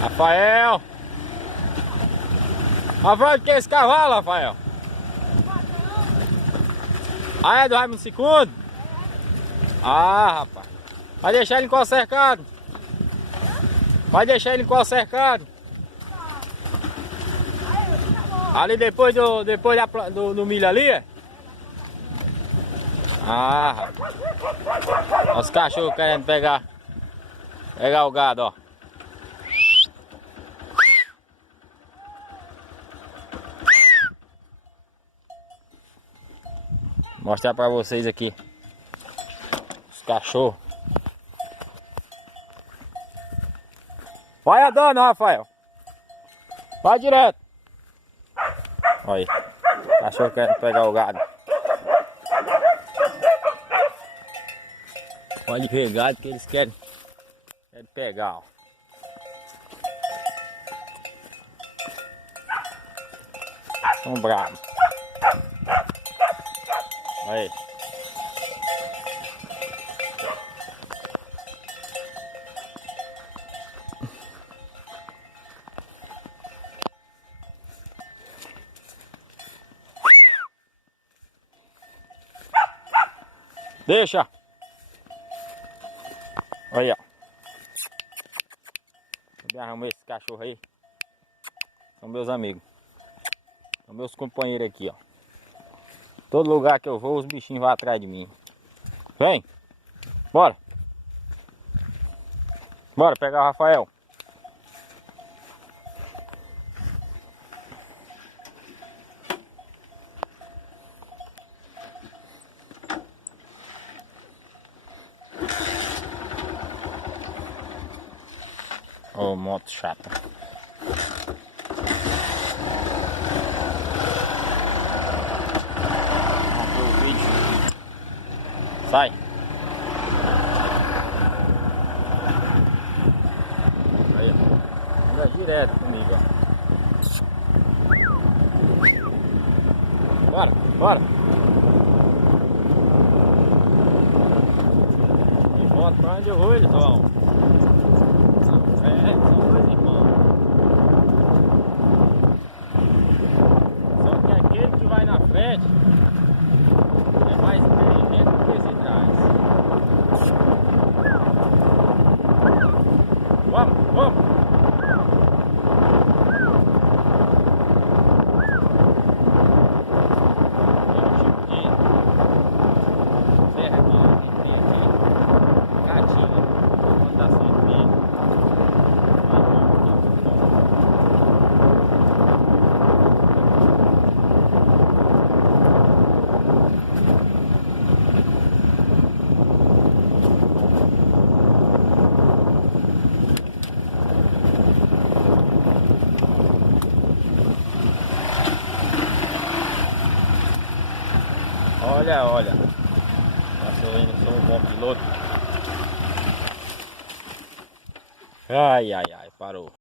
Rafael! Rafael, que é esse cavalo, Rafael? Ah, é do Raimundo II? Ah, rapaz. Vai deixar ele em qual cercado? Vai deixar ele em qual cercado? Ali depois do milho ali, é? Ah, rapaz. Olha os cachorros querendo pegar o gado, ó. Vou mostrar pra vocês aqui os cachorros. Vai andando, Rafael. Vai direto. Olha aí. Cachorro querendo pegar o gado. Pode ver gado que eles querem pegar, ó. São bravos. Olha aí. Deixa. Olha. Eu arrumei esse cachorro aí. São meus amigos. São meus companheiros aqui, ó. Todo lugar que eu vou, os bichinhos vão atrás de mim. Vem. Bora. Bora pegar o Rafael. Ô, moto chata. Sai. Aí, ó. Anda direto comigo, ó. Bora, bora. E volta pra onde eu vou, eles vão. É, são dois irmãos. Só que aquele que vai na frente é mais inteligente do que esse atrás. Vamos, vamos! Serra aqui, tem aqui, Catinha, plantações dele. Olha, olha. Eu sou um bom piloto. Ai, ai, ai, parou.